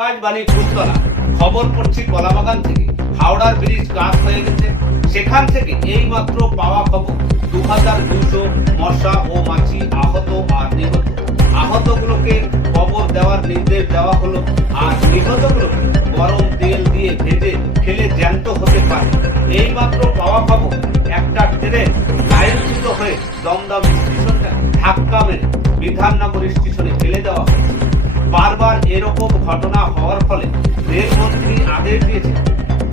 আকাশবাণী ফুলতলা। খবর পড়ছি কলাবাগান থেকে। হাওড়ার ব্রিজ কাজ হয়ে গেছে, সেখান থেকে এইমাত্র পাওয়া খবর 2200 মশা ও মাছি আহত আর নিহত। আহতগুলোকে কবর দেওয়ার নির্দেশ দেওয়া হলো, আর নিহতগুলোকে গরম তেল দিয়ে ভেজে খেলে জ্যান্ত হতে পারে। এইমাত্র পাওয়া খবর একটা ট্রেন লাইনচ্যুত হয়ে দমদম স্টেশনটা ধাক্কা মেরে বিধাননগর স্টেশনে ফেলে দেওয়া হয়েছে। বারবার এরকম ঘটনা হওয়ার ফলে রেলমন্ত্রী আদেশ দিয়েছেন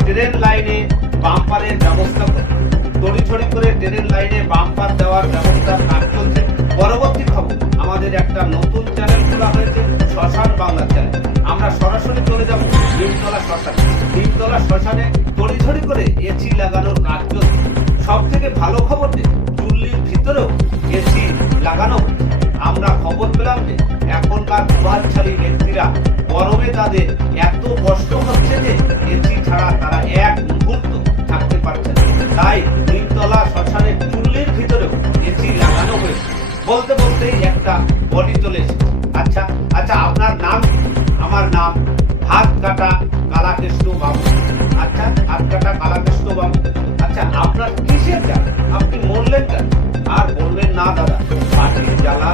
ট্রেন লাইনে বাম্পারের ব্যবস্থা করে। তড়িছড়ি করে ট্রেন লাইনে বাম্পার দেওয়ার ব্যবস্থার কাজ চলছে। পরবর্তী খবর, আমাদের একটা নতুন চ্যানেল খোলা হয়েছে, শ্মশান বাংলা চ্যানেল। আমরা সরাসরি চলে যাব নিমতলা শ্মশানে। নিমতলা শ্মশানে তড়িছড়ি করে এসি লাগানোর কাজ চলছে। সব থেকে ভালো খবর যে চুল্লির ভিতরেও এসি লাগানো হচ্ছে। আমরা খবর পেলাম যে এখনকার প্রভাবশালী ব্যক্তিরা গরমে তাদের এত কষ্ট হচ্ছে যে এসি ছাড়া তারা এক মুহূর্ত থাকতে পারছে না। তাই নিমতলা শ্মশানের চুল্লির ভিতরেও এসি লাগানো হয়েছে। বলতে বলতেই একটা বডি চলে এসেছে। আচ্ছা আপনার নাম? আমার নাম হাত কাটা কালাকৃষ্ণ বাবু। আচ্ছা, হাত কাটা কালাকৃষ্ণ বাবু। আচ্ছা, আপনার কিসের জ্বালা? আপনি মরলেন কেন? আর বলবেন না দাদা, পার্টির জ্বালা,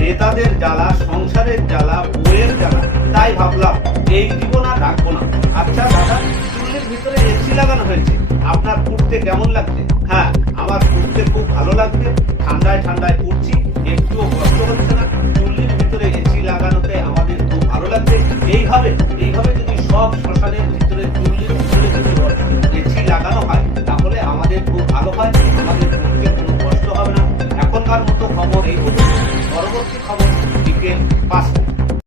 নেতাদের জ্বালা, সংসারের জ্বালা, বইয়ের জ্বালা, তাই ভাবলাম এই জীবন আর রাখবো না। আচ্ছা দাদা, চুল্লির ভিতরে এসি লাগানো হয়েছে, আপনার পড়তে কেমন লাগছে? হ্যাঁ, আমার পড়তে খুব ভালো লাগছে। ঠান্ডায় ঠান্ডায় পড়ছি, একটুও কষ্ট হচ্ছে না। চুল্লির ভিতরে এসি লাগানোতে আমাদের খুব ভালো লাগছে। এইভাবে যদি সব শ্মশানের ভিতরে চুল্লির ভিতরে যদি এসি লাগানো হয় তাহলে আমাদের খুব ভালো হয়, আমাদের পড়তে কোনো কষ্ট হবে না। এখনকার মতো খবর এই পর্যন্ত। পরবর্তী খবর